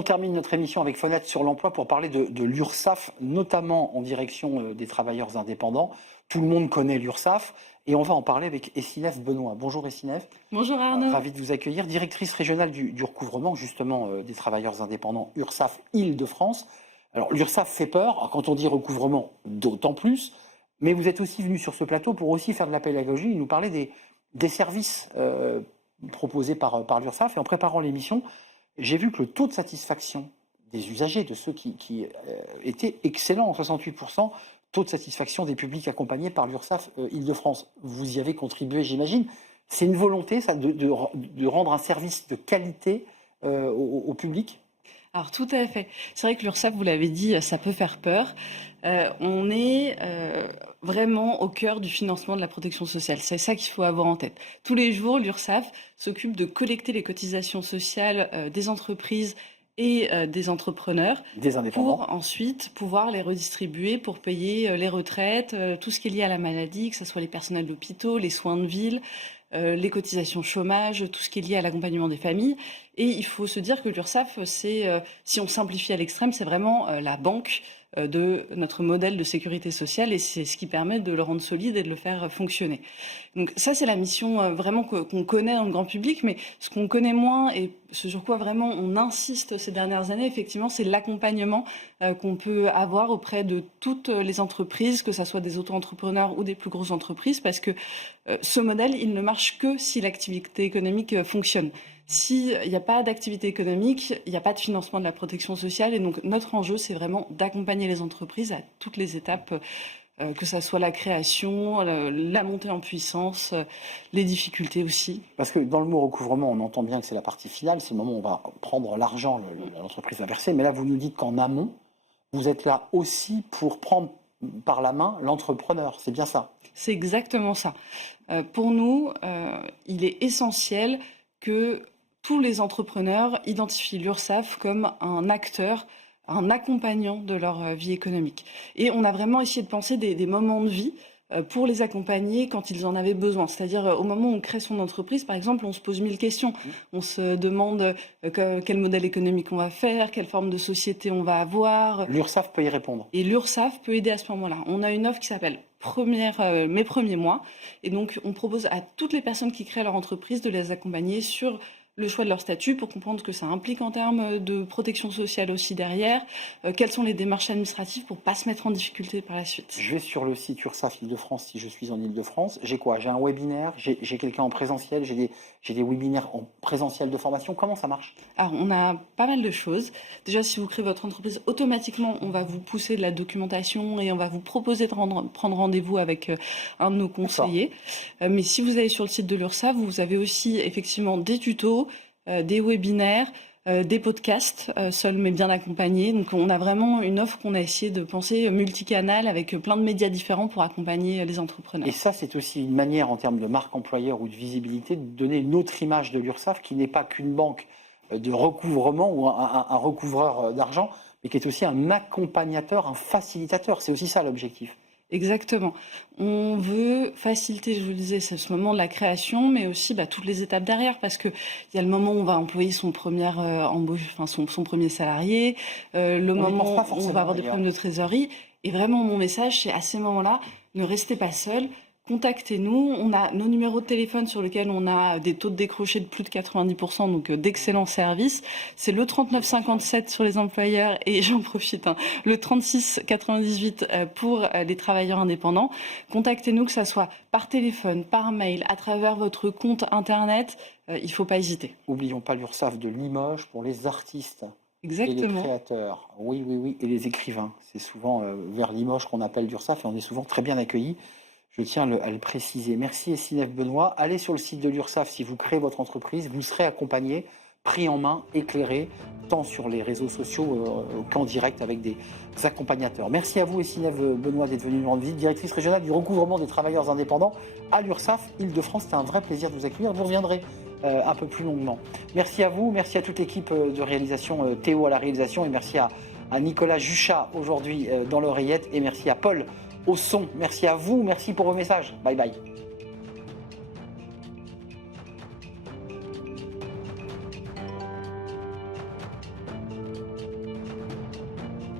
On termine notre émission avec Fenêtre sur l'emploi pour parler de l'URSSAF, notamment en direction des travailleurs indépendants. Tout le monde connaît l'URSSAF et on va en parler avec Essinef Benoît. Bonjour Essinef. Bonjour Arnaud. Ravi de vous accueillir. Directrice régionale du recouvrement justement des travailleurs indépendants URSSAF Île-de-France. Alors l'URSSAF fait peur, alors, quand on dit recouvrement d'autant plus, mais vous êtes aussi venu sur ce plateau pour aussi faire de la pédagogie et nous parler des services proposés par l'URSSAF. Et en préparant l'émission, j'ai vu que le taux de satisfaction des usagers, de ceux qui était excellent, 68%, taux de satisfaction des publics accompagnés par l'URSSAF Île-de-France. Vous y avez contribué, j'imagine. C'est une volonté, ça, de rendre un service de qualité au public ? Alors tout à fait. C'est vrai que l'URSSAF, vous l'avez dit, ça peut faire peur. On est vraiment au cœur du financement de la protection sociale. C'est ça qu'il faut avoir en tête. Tous les jours, l'URSSAF s'occupe de collecter les cotisations sociales des entreprises et des entrepreneurs, des indépendants, pour ensuite pouvoir les redistribuer pour payer les retraites, tout ce qui est lié à la maladie, que ce soit les personnels d'hôpitaux, les soins de ville, les cotisations chômage, tout ce qui est lié à l'accompagnement des familles. Et il faut se dire que l'URSSAF, c'est, si on simplifie à l'extrême, c'est vraiment la banque de notre modèle de sécurité sociale et c'est ce qui permet de le rendre solide et de le faire fonctionner. Donc ça, c'est la mission vraiment qu'on connaît dans le grand public, mais ce qu'on connaît moins et ce sur quoi vraiment on insiste ces dernières années, effectivement, c'est l'accompagnement qu'on peut avoir auprès de toutes les entreprises, que ce soit des auto-entrepreneurs ou des plus grosses entreprises, parce que ce modèle, il ne marche que si l'activité économique fonctionne. S'il n'y a pas d'activité économique, il n'y a pas de financement de la protection sociale. Et donc, notre enjeu, c'est vraiment d'accompagner les entreprises à toutes les étapes, que ça soit la création, la montée en puissance, les difficultés aussi. Parce que dans le mot recouvrement, on entend bien que c'est la partie finale, c'est le moment où on va prendre l'argent, l'entreprise va verser. Mais là, vous nous dites qu'en amont, vous êtes là aussi pour prendre par la main l'entrepreneur. C'est bien ça? C'est exactement ça. Pour nous, il est essentiel que tous les entrepreneurs identifient l'URSSAF comme un acteur, un accompagnant de leur vie économique. Et on a vraiment essayé de penser des moments de vie pour les accompagner quand ils en avaient besoin. C'est-à-dire au moment où on crée son entreprise, par exemple, on se pose 1000 questions. On se demande quel modèle économique on va faire, quelle forme de société on va avoir. L'URSSAF peut y répondre. Et l'URSSAF peut aider à ce moment-là. On a une offre qui s'appelle Mes premiers mois. Et donc, on propose à toutes les personnes qui créent leur entreprise de les accompagner sur le choix de leur statut pour comprendre que ça implique en termes de protection sociale aussi derrière, quelles sont les démarches administratives pour ne pas se mettre en difficulté par la suite. Je vais sur le site URSSAF Île-de-France si je suis en Île-de-France. J'ai quoi? J'ai un webinaire, j'ai quelqu'un en présentiel, j'ai des webinaires en présentiel de formation. Comment ça marche? Alors, on a pas mal de choses. Déjà, si vous créez votre entreprise, automatiquement, on va vous pousser de la documentation et on va vous proposer de prendre rendez-vous avec un de nos conseillers. Mais si vous allez sur le site de l'URSSAF, vous avez aussi effectivement des tutos, des webinaires, des podcasts, seuls mais bien accompagnés. Donc on a vraiment une offre qu'on a essayé de penser multicanal avec plein de médias différents pour accompagner les entrepreneurs. Et ça, c'est aussi une manière en termes de marque employeur ou de visibilité de donner une autre image de l'URSSAF qui n'est pas qu'une banque de recouvrement ou un recouvreur d'argent, mais qui est aussi un accompagnateur, un facilitateur. C'est aussi ça l'objectif. Exactement. On veut faciliter, je vous le disais, ce moment de la création, mais aussi toutes les étapes derrière, parce qu'il y a le moment où on va employer son premier embauche, enfin son premier salarié, le moment où on va avoir des problèmes de trésorerie. Et vraiment, mon message, c'est à ces moments-là, ne restez pas seul. Contactez-nous, on a nos numéros de téléphone sur lesquels on a des taux de décroché de plus de 90%, donc d'excellents services. C'est le 3957 sur les employeurs et j'en profite, le 3698 pour les travailleurs indépendants. Contactez-nous, que ça soit par téléphone, par mail, à travers votre compte internet, il ne faut pas hésiter. N'oublions pas l'URSSAF de Limoges pour les artistes. Exactement. Et les créateurs, oui, et les écrivains. C'est souvent vers Limoges qu'on appelle l'URSSAF et on est souvent très bien accueillis. Je tiens à le préciser. Merci Essinef Benoît. Allez sur le site de l'URSSAF si vous créez votre entreprise. Vous serez accompagné, pris en main, éclairé, tant sur les réseaux sociaux qu'en direct avec des accompagnateurs. Merci à vous Essinef Benoît d'être venu nous rendre visite, directrice régionale du recouvrement des travailleurs indépendants à l'URSSAF Île-de-France. C'était un vrai plaisir de vous accueillir. Vous reviendrez un peu plus longuement. Merci à vous, merci à toute l'équipe de réalisation, Théo à la réalisation, et merci à Nicolas Juchat aujourd'hui dans l'oreillette, et merci à Paul au son. Merci à vous, merci pour vos messages. Bye bye.